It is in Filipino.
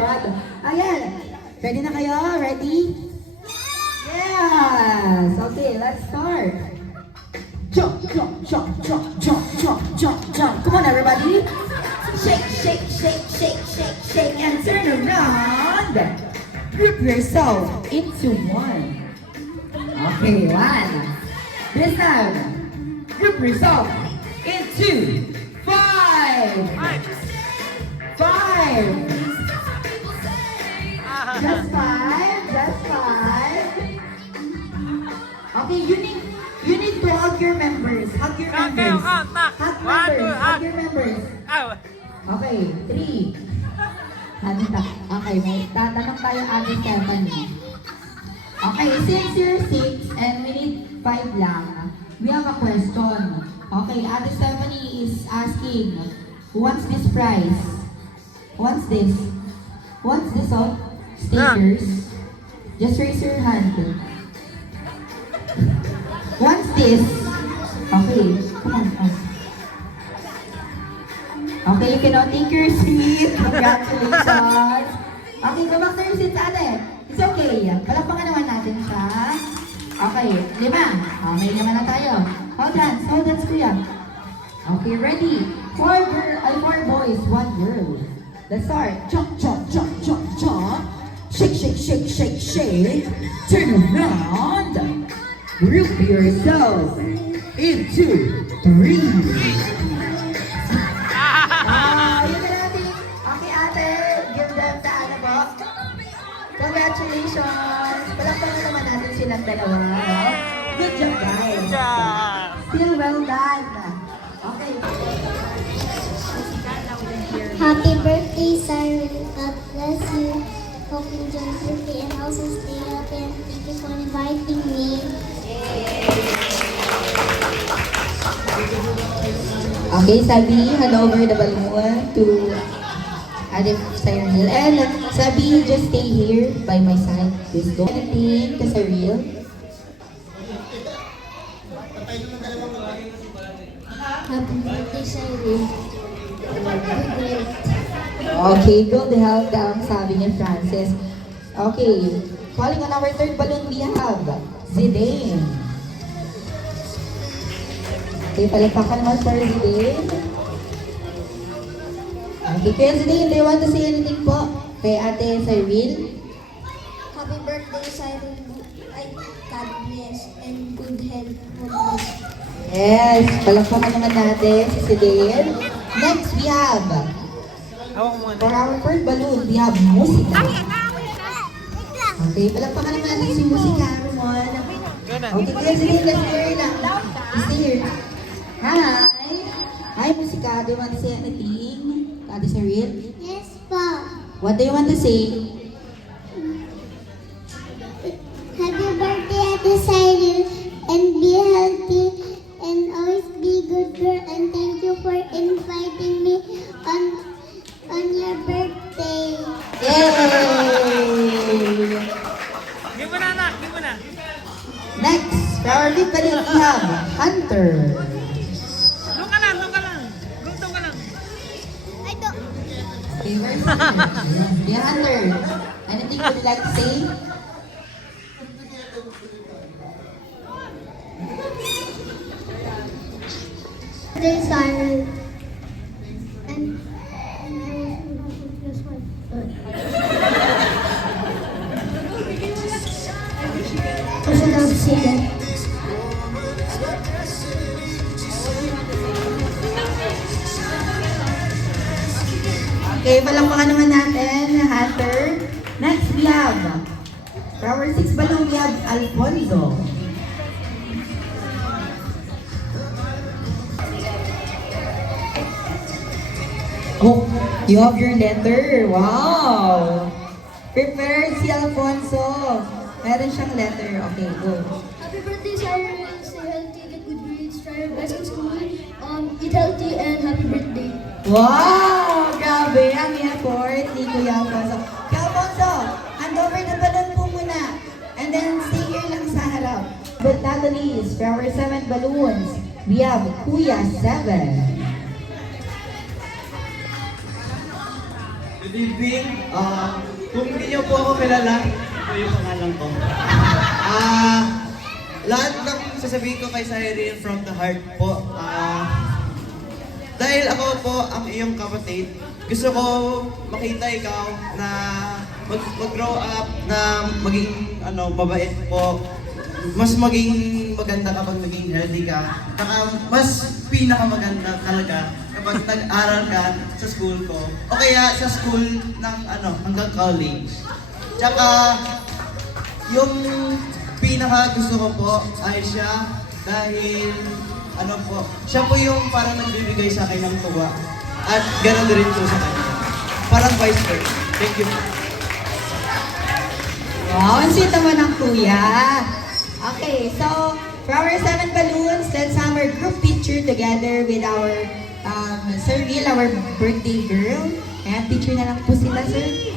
God. Ayan. Ready na kayo? Ready? Yes! Okay, let's start. Jump, jump, jump, jump, jump, jump, jump, jump. Come on, everybody. Shake, shake, shake, shake, shake, shake, and turn around. Group yourself into one. Okay, one. This time, group yourself into five. Five. Just five. Just five. Okay, you need to hug your members. Hug your members. Hug members. Hug your members. Okay, three. Okay, may tatanong tayo Ate Stephanie. Okay, since you're 6 and we need 5 lang, we have a question. Okay, Ate Stephanie is asking, what's this prize? What's this? What's this all? Stickers? Just raise your hand. What's this? Okay, come on. Okay, you can all take your seat. Congratulations. Okay, go back to your seat, ate. It's okay. Palakpakan naman natin siya. Okay, 5. May 5 na tayo. Hold hands, kuya. Okay, ready? 4 boys, 1 girl. Let's start. Jump, jump, jump, jump, jump. Shake, shake, shake, shake, shake. Turn around. Group yourself into 3. Yun na natin. Okay, ate. Give them the ano po. Congratulations. Palakpakan naman natin silang dalawa. Good job, guys. Still well done. Okay. Happy birthday, Cyril. God bless you. Hope you enjoy your birthday and also stay healthy. And thank you for inviting me. Okay, Sabi, hand over the balloon to Ate Cyril. And Sabi, just stay here by my side. Please go. Anything to Cyril? Happy birthday, Cyril. Okay, good health ang sabi ni Francis. Okay, calling on our third balloon, we have Zidane. Okay, palapakan mo for Zidane. Okay, kaya Zidane, do you want to say anything po kay Ate Cyril? Happy birthday, Cyril. God bless and good health always. Yes, palapakan naman natin si Zidane. Next, we have, for our third balloon, we have Musika. Okay, palapakan naman natin si Musika. Okay, kaya Zidane, let's hear lang. Stay here. Hi! Hi, Musika. Do you want to say anything? Ate Cyril? Yes, Pa. What do you want to say? Happy birthday, Ate Cyril, and be healthy and always be good girl. And thank you for inviting me on your birthday. Yay! Give mo na, anak. Give mo na. Next, for our fifth balloon, we have Hunter. Doon ka lang, doon ka lang. Doon ka lang. I don't. Okay, where's Hunter? Yeah, Hunter. Anything you would like to say? Birthday, Cyril. And I should have said that. Okay, palakpakan naman natin, Hunter. Next, we have, for our sixth balloon, we have Alfonso. Oh, you have your letter. Wow! Prepared si Alfonso. Meron siyang letter. Okay, go. Happy birthday, Cyril. Stay healthy, get good grades, try your best in school. Eat healthy and happy birthday. Wow! Grabe ang effort ni Kuya Alfonso. Kuya Alfonso, hand over the balloon po muna. And then stay here lang sa harap. But not the least, for our 7 balloons, we have Kuya 7. Good evening. Kung hindi niyo po ako kilala, ito yung pangalan ko. Lahat ng sasabihin ko kay Cyrene from the heart po. Dahil ako po ang iyong kapatid, gusto ko makita ikaw na mag-grow up, na maging mabait po. Mas maging maganda kapag naging healthy ka. Saka mas pinakamaganda talaga kapag nag-aral ka sa school ko. O kaya sa school ng hanggang college. Tsaka yung pinaka gusto ko po ay siya dahil siya po yung parang nagbibigay sa akin ng tuwa. At ganoon din po sa kanya. Parang vice versa. Thank you. Wow, ang sweet naman ng kuya. Okay, so for our 7 balloons, let's have our group picture together with our Sir Will, our birthday girl. Ayan, picture na lang po sila, sir.